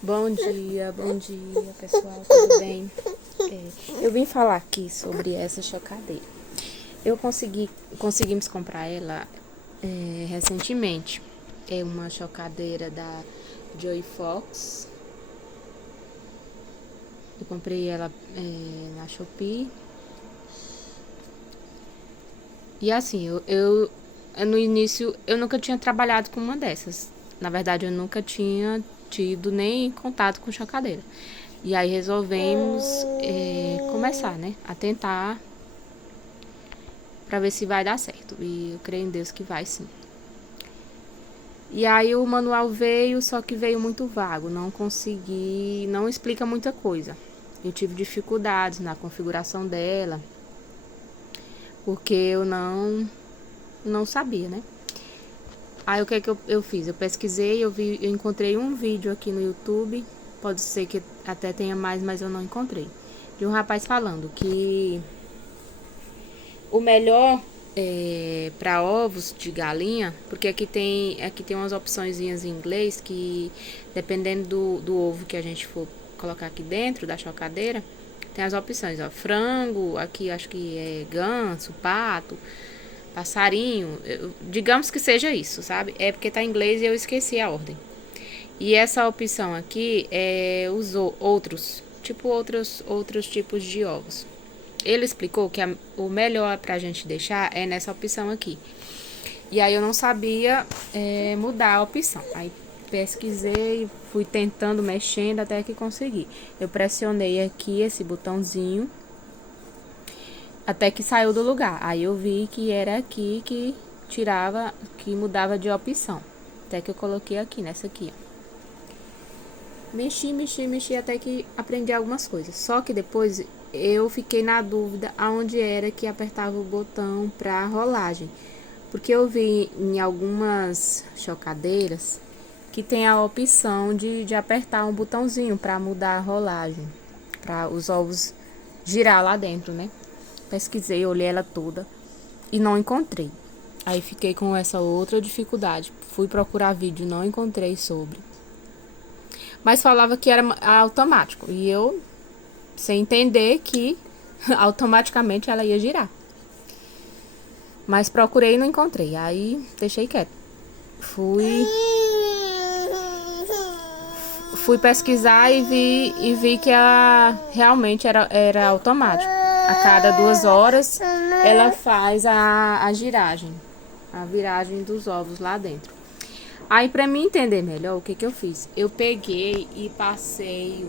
Bom dia pessoal, tudo bem? Eu vim falar aqui sobre essa chocadeira. Conseguimos comprar ela recentemente. É uma chocadeira da Joy Fox. Eu comprei ela na Shopee. E assim, no início eu nunca tinha trabalhado com uma dessas. Na verdade, eu nunca tinha tido nem contato com chocadeira. E aí resolvemos começar, né? A tentar pra ver se vai dar certo. E eu creio em Deus que vai sim. E aí o manual veio, só que veio muito vago. Não explica muita coisa. Eu tive dificuldades na configuração dela, porque eu não sabia, né? Aí o que é que eu fiz? Eu pesquisei, eu encontrei um vídeo aqui no YouTube, pode ser que até tenha mais, mas eu não encontrei. De um rapaz falando que o melhor para ovos de galinha, porque aqui tem umas opçõezinhas em inglês que, dependendo do ovo que a gente for colocar aqui dentro da chocadeira, tem as opções, ó, frango, aqui acho que é ganso, pato, passarinho, digamos que seja isso, sabe? É porque tá em inglês e eu esqueci a ordem. E essa opção aqui os outros tipos de ovos. Ele explicou que o melhor pra gente deixar é nessa opção aqui. E aí eu não sabia mudar a opção. Aí pesquisei, fui tentando, mexendo até que consegui. Eu pressionei aqui esse botãozinho até que saiu do lugar. Aí eu vi que era aqui que tirava, que mudava de opção. Até que eu coloquei aqui, nessa aqui, ó. Mexi até que aprendi algumas coisas. Só que depois eu fiquei na dúvida aonde era que apertava o botão para rolagem. Porque eu vi em algumas chocadeiras que tem a opção de apertar um botãozinho para mudar a rolagem, para os ovos girar lá dentro, né? Pesquisei, olhei ela toda e não encontrei. Aí fiquei com essa outra dificuldade. Fui procurar vídeo, não encontrei sobre. Mas falava que era automático. E eu, sem entender que automaticamente ela ia girar. Mas procurei e não encontrei. Aí deixei quieto. Fui pesquisar e vi que ela realmente era automático. A cada 2 horas ela faz a giragem. A viragem dos ovos lá dentro. Aí, pra mim entender melhor, o que que eu fiz? Eu peguei e passei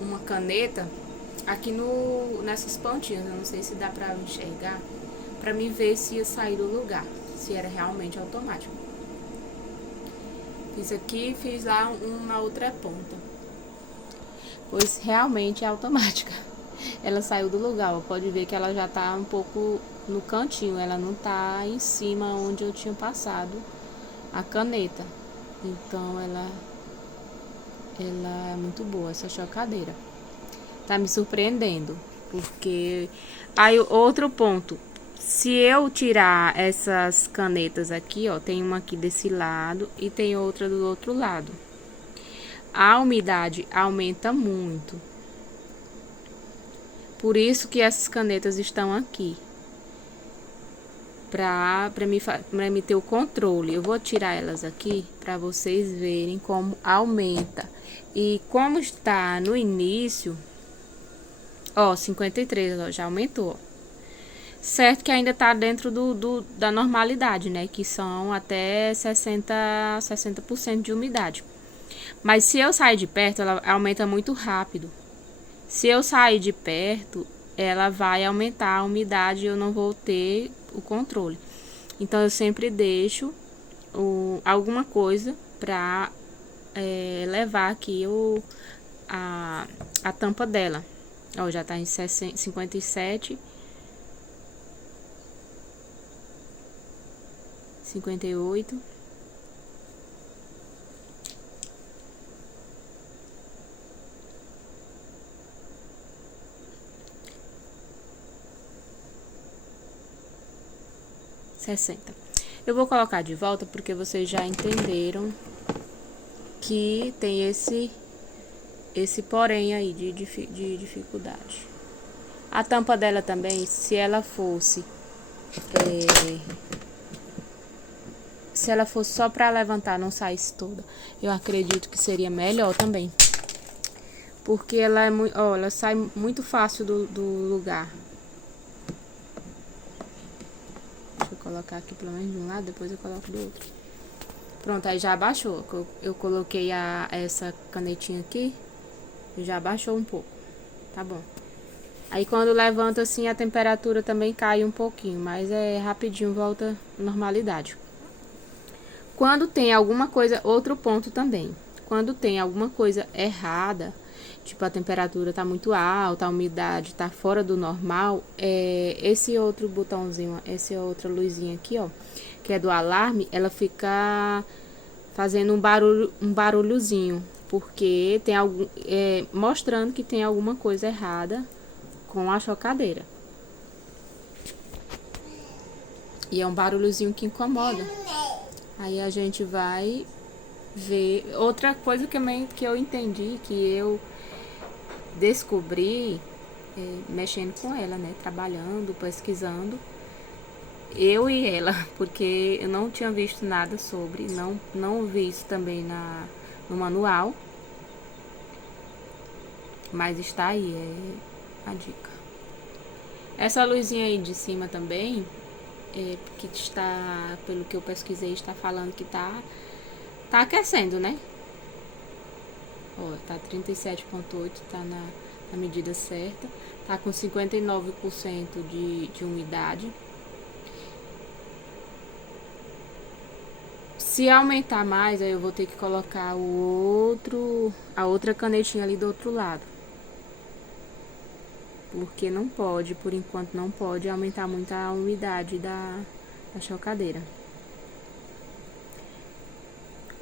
uma caneta aqui nessas pontinhas. Eu não sei se dá pra enxergar, pra mim ver se ia sair do lugar, se era realmente automático. Fiz aqui, fiz lá uma outra ponta, pois realmente é automática. Ela saiu do lugar, ó, pode ver que ela já tá um pouco no cantinho, ela não tá em cima onde eu tinha passado a caneta. Então ela é muito boa, essa chocadeira. Tá me surpreendendo, porque aí outro ponto, se eu tirar essas canetas aqui, ó, tem uma aqui desse lado e tem outra do outro lado. A umidade aumenta muito. Por isso que essas canetas estão aqui. Pra mim ter o controle. Eu vou tirar elas aqui para vocês verem como aumenta. E como está no início, ó, 53, ó, já aumentou. Certo que ainda tá dentro da normalidade, né? Que são até 60% de umidade. Mas se eu sair de perto, ela aumenta muito rápido. Se eu sair de perto, ela vai aumentar a umidade e eu não vou ter o controle. Então eu sempre deixo alguma coisa para levar aqui a tampa dela. Ó, já tá em 57, 58. Eu vou colocar de volta porque vocês já entenderam que tem esse porém aí de dificuldade. A tampa dela também, se ela fosse só para levantar, não saísse toda, eu acredito que seria melhor também. Porque ela é muito, ó, ela sai muito fácil do lugar. Deixa eu colocar aqui pelo menos de um lado, depois eu coloco do outro. Pronto, aí já abaixou. Eu coloquei essa canetinha aqui, já abaixou um pouco. Tá bom. Aí quando levanta assim, a temperatura também cai um pouquinho, mas é rapidinho, volta à normalidade. Quando tem alguma coisa, outro ponto também. Quando tem alguma coisa errada, tipo a temperatura tá muito alta, a umidade tá fora do normal, esse outro botãozinho, essa outra luzinha aqui, ó, que é do alarme, ela fica fazendo um barulhozinho, porque tem mostrando que tem alguma coisa errada com a chocadeira. E é um barulhozinho que incomoda. Aí a gente vai ver. Outra coisa que eu entendi, que eu descobri mexendo com ela, né? Trabalhando, pesquisando. Eu e ela, porque eu não tinha visto nada sobre, não vi isso também no manual. Mas está aí, é a dica. Essa luzinha aí de cima também, que está, pelo que eu pesquisei, está falando que tá aquecendo, né? Ó, tá 37,8, tá na medida certa. Tá com 59% de umidade. Se aumentar mais, aí eu vou ter que colocar a outra canetinha ali do outro lado. Porque não pode, por enquanto não pode aumentar muito a umidade da chocadeira.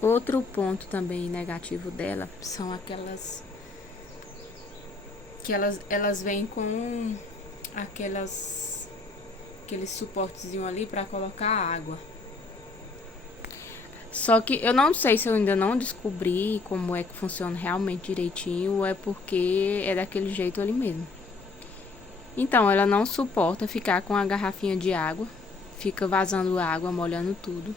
Outro ponto também negativo dela são aquelas que elas vêm com aqueles suportezinho ali para colocar água. Só que eu não sei se eu ainda não descobri como é que funciona realmente direitinho, ou é porque é daquele jeito ali mesmo. Então, ela não suporta ficar com a garrafinha de água, fica vazando água, molhando tudo.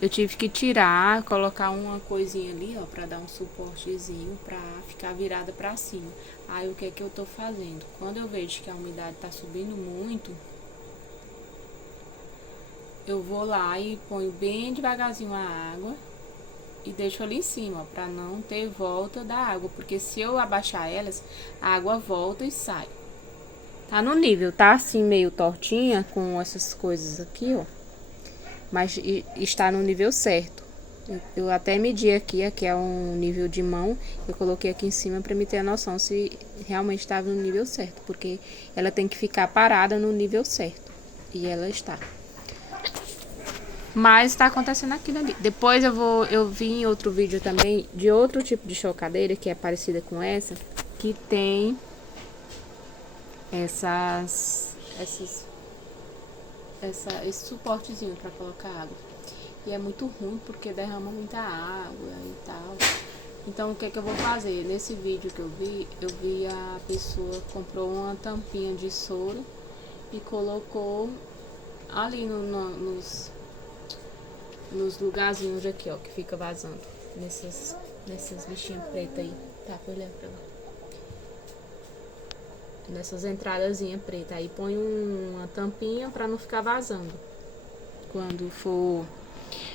Eu tive que tirar, colocar uma coisinha ali, ó, pra dar um suportezinho, pra ficar virada pra cima. Aí, o que é que eu tô fazendo? Quando eu vejo que a umidade tá subindo muito, eu vou lá e ponho bem devagarzinho a água e deixo ali em cima, pra não ter volta da água, porque se eu abaixar elas, a água volta e sai. Tá no nível, tá assim meio tortinha com essas coisas aqui, ó, mas está no nível certo. Eu até medi aqui é um nível de mão, eu coloquei aqui em cima pra me ter a noção se realmente estava no nível certo, porque ela tem que ficar parada no nível certo, e ela está. Mas tá acontecendo aquilo ali. Depois eu vi em outro vídeo também de outro tipo de chocadeira que é parecida com essa, que tem esse suportezinho pra colocar água. E é muito ruim porque derrama muita água e tal. Então o que é que eu vou fazer? Nesse vídeo que eu vi a pessoa comprou uma tampinha de soro e colocou ali nos lugarzinhos aqui, ó, que fica vazando. Nessas bichinhas pretas aí. Tá, foi olhar pra lá. Nessas entradazinhas pretas. Aí põe uma tampinha pra não ficar vazando. Quando for...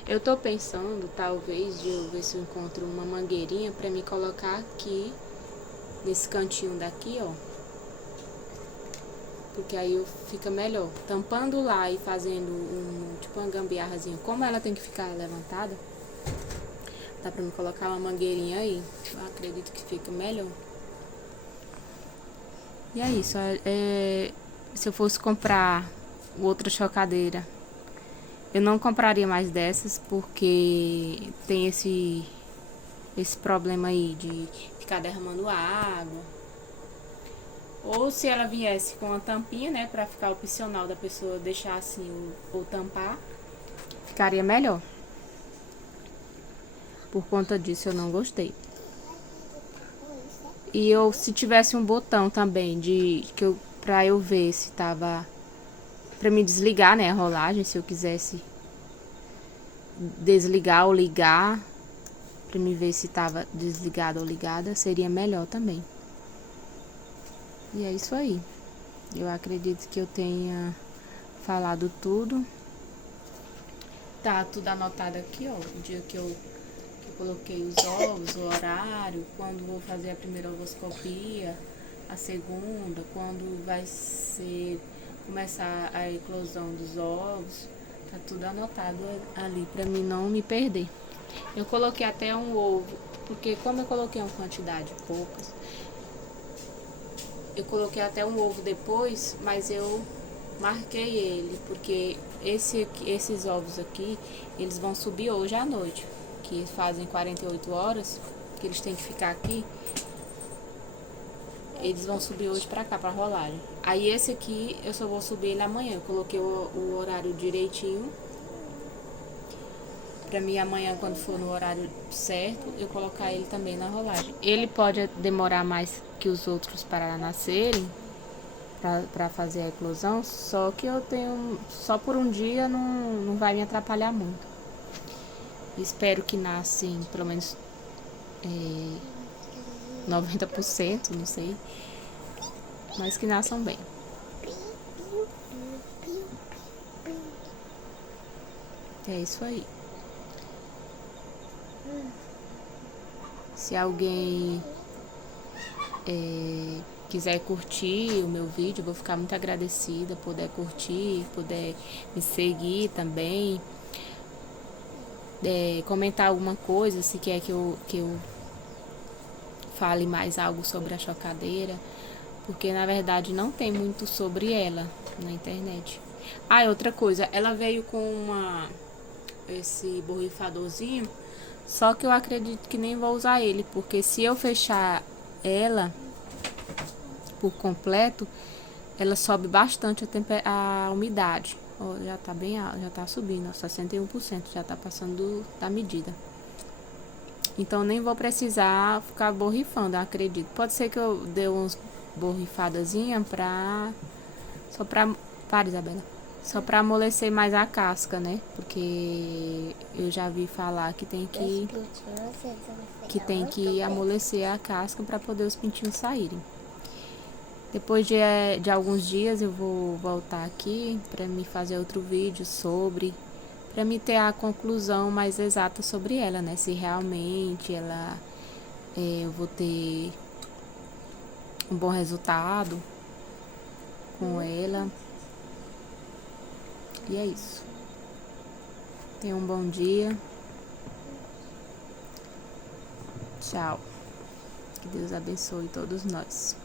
Eu tô pensando, talvez, de eu ver se eu encontro uma mangueirinha pra me colocar aqui, nesse cantinho daqui, ó. Porque aí fica melhor. Tampando lá e fazendo tipo uma gambiarrazinha. Como ela tem que ficar levantada, dá pra me colocar uma mangueirinha aí. Eu acredito que fica melhor. E é isso. Se eu fosse comprar outra chocadeira, eu não compraria mais dessas, porque tem esse problema aí de ficar derramando água. Ou se ela viesse com a tampinha, né, pra ficar opcional da pessoa deixar assim ou tampar, ficaria melhor. Por conta disso eu não gostei. E se tivesse um botão também pra eu ver se tava, pra me desligar, né, a rolagem, se eu quisesse desligar ou ligar, pra me ver se tava desligada ou ligada, seria melhor também. E é isso aí. Eu acredito que eu tenha falado tudo. Tá tudo anotado aqui, ó. O dia que eu coloquei os ovos, o horário, quando vou fazer a primeira ovoscopia, a segunda, quando vai começar a eclosão dos ovos. Tá tudo anotado ali pra mim não me perder. Eu coloquei até um ovo, porque como eu coloquei uma quantidade poucas, eu coloquei até um ovo depois, mas eu marquei ele, porque esses ovos aqui, eles vão subir hoje à noite, que fazem 48 horas, que eles têm que ficar aqui. Eles vão subir hoje pra cá, pra rolagem. Aí esse aqui, eu só vou subir ele amanhã. Eu coloquei o horário direitinho. Pra mim, amanhã, quando for no horário certo, eu colocar ele também na rolagem. Ele pode demorar mais que os outros para nascerem, pra fazer a eclosão, só que eu tenho, só por um dia não vai me atrapalhar muito. Espero que nascem pelo menos 90%, não sei, mas que nasçam bem. É isso aí. Se alguém quiser curtir o meu vídeo, vou ficar muito agradecida. Puder curtir, puder me seguir também, comentar alguma coisa, se quer que eu fale mais algo sobre a chocadeira, porque na verdade não tem muito sobre ela na internet. Ah, outra coisa, ela veio com esse borrifadorzinho, só que eu acredito que nem vou usar ele, porque se eu fechar ela por completo, ela sobe bastante a umidade. Ó, já tá bem alto, já tá subindo, ó, 61%, já tá passando da medida. Então nem vou precisar ficar borrifando, eu acredito. Pode ser que eu dê umas borrifadazinhas só para, Isabela. Só pra amolecer mais a casca, né? Porque eu já vi falar que tem que amolecer a casca pra poder os pintinhos saírem. Depois de alguns dias eu vou voltar aqui pra me fazer outro vídeo pra me ter a conclusão mais exata sobre ela, né? Se realmente eu vou ter um bom resultado com ela. E é isso. Tenha um bom dia. Tchau. Que Deus abençoe todos nós.